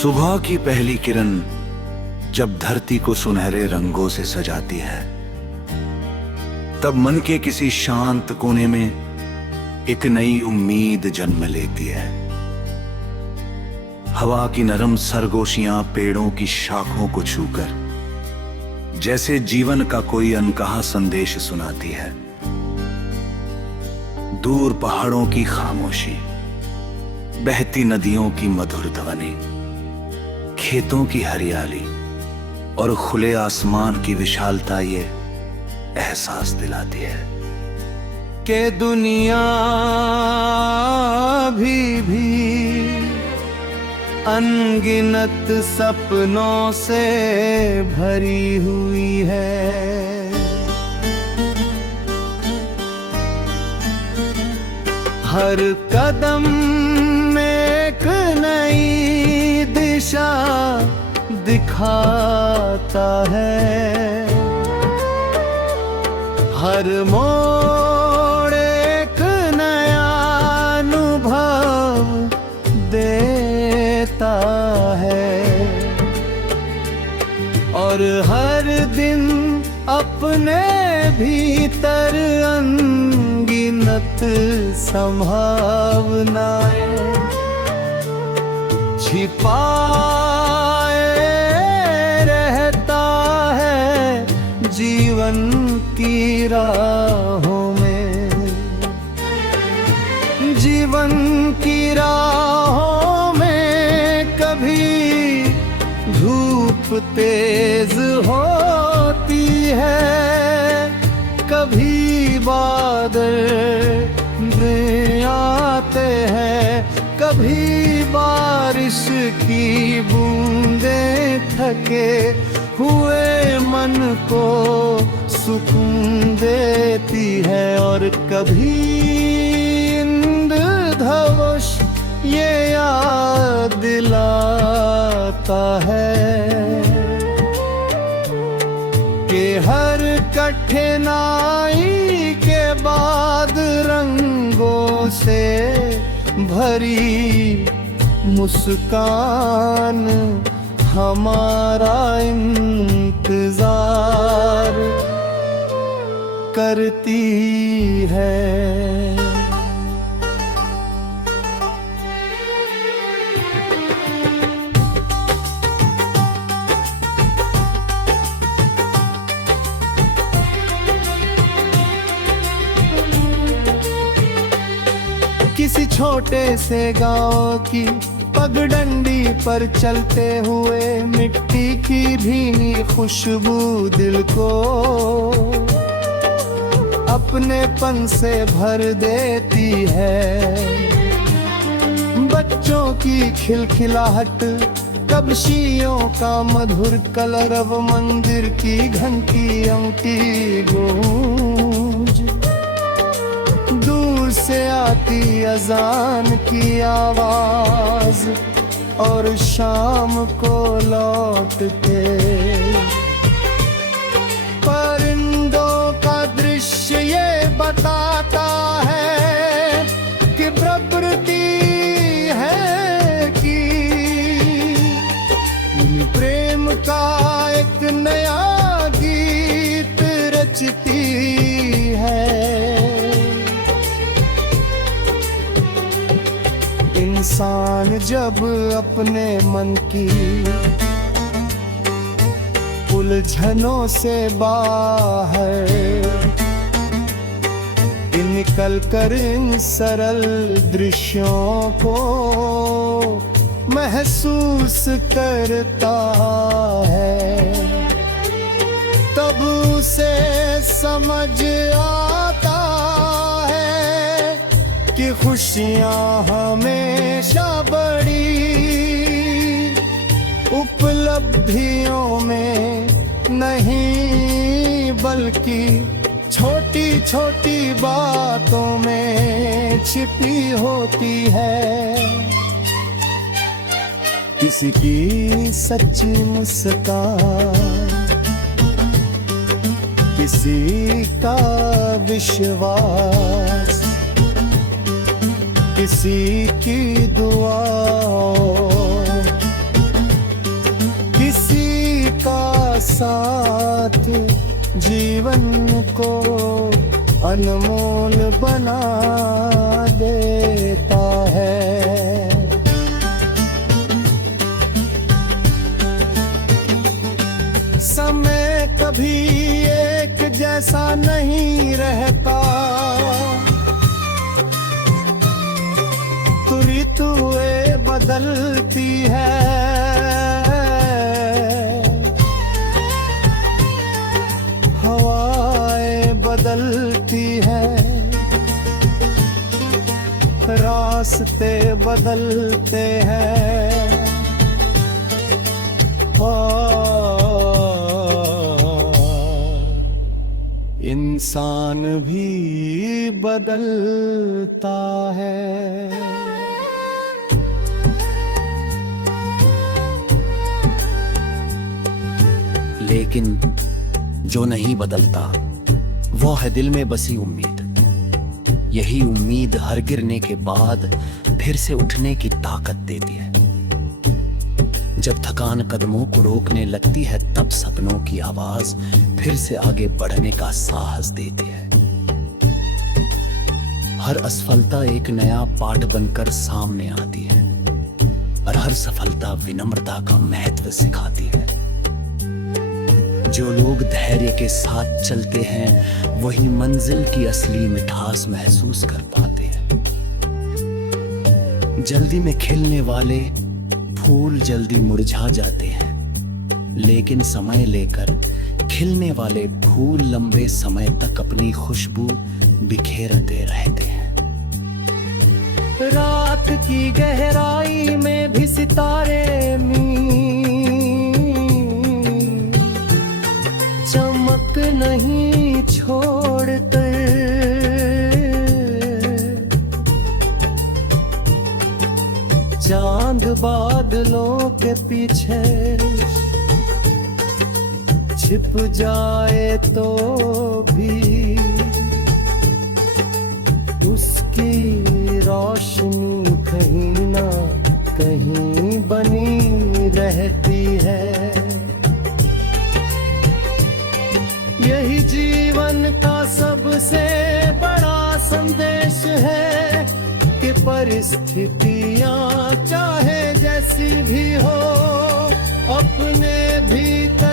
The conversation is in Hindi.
सुबह की पहली किरण जब धरती को सुनहरे रंगों से सजाती है, तब मन के किसी शांत कोने में एक नई उम्मीद जन्म लेती है। हवा की नरम सरगोशियां पेड़ों की शाखों को छूकर जैसे जीवन का कोई अनकहा संदेश सुनाती है। दूर पहाड़ों की खामोशी, बहती नदियों की मधुर ध्वनि, खेतों की हरियाली और खुले आसमान की विशालता ये एहसास दिलाती है कि दुनिया भी अनगिनत सपनों से भरी हुई है। हर कदम में एक नई दिशा दिखाता है, हर मोड़ एक नया अनुभव देता है और हर दिन अपने भीतर अनगिनत संभावनाएं छिपाए रहता है जीवन की राहों में। जीवन की राहों में कभी धूप तेज होती है, कभी बादल आते हैं, कभी बारिश की बूंदें थके हुए मन को सुकून देती है और कभी इंद्रधनुष ये याद दिलाता है कि हर कठिनाई के बाद रंगों से भरी मुस्कान हमारा इंतजार करती है। किसी छोटे से गांव की पगडंडी पर चलते हुए मिट्टी की भीनी खुशबू दिल को अपनेपन से भर देती है। बच्चों की खिलखिलाहट, कबशियों का मधुर कलरव, मंदिर की घंटियों की गूंज, दूर से आती अजान की आवाज और शाम को लौट के परिंदों का दृश्य ये बताता है कि प्रकृति है कि प्रेम का एक नया गीत रचती है। इंसान जब अपने मन की उलझनों से बाहर निकल कर इन सरल दृश्यों को महसूस करता है, तब उसे समझ आता है कि खुशियाँ हमेशा बड़ी उपलब्धियों में नहीं बल्कि छोटी छोटी बातों में छिपी होती है। किसी की सच्ची मुस्कान, किसी का विश्वास, किसी की दुआ साथ जीवन को अनमोल बना देता है। समय कभी एक जैसा नहीं रहता, ऋतुएं बदलती है, हवाएं बदलती है, रास्ते बदलते हैं, इंसान भी बदलता है। लेकिन जो नहीं बदलता वो है दिल में बसी उम्मीद। यही उम्मीद हर गिरने के बाद फिर से उठने की ताकत देती है। जब थकान कदमों को रोकने लगती है तब सपनों की आवाज फिर से आगे बढ़ने का साहस देती है। हर असफलता एक नया पाठ बनकर सामने आती है और हर सफलता विनम्रता का महत्व सिखाती है। जो लोग धैर्य के साथ चलते हैं वही मंजिल की असली मिठास महसूस कर पाते हैं। जल्दी में खिलने वाले फूल जल्दी मुरझा जाते हैं, लेकिन समय लेकर खिलने वाले फूल लंबे समय तक अपनी खुशबू बिखेरते रहते हैं। रात की गहराई में भी सितारे चमक नहीं छोड़ते, चांद बादलों के पीछे छिप जाए तो भी उसकी रोशनी कहीं ना कहीं बनी रहती है। यही जीवन का सबसे बड़ा संदेश है कि परिस्थितियां चाहे जैसी भी हो अपने भीतर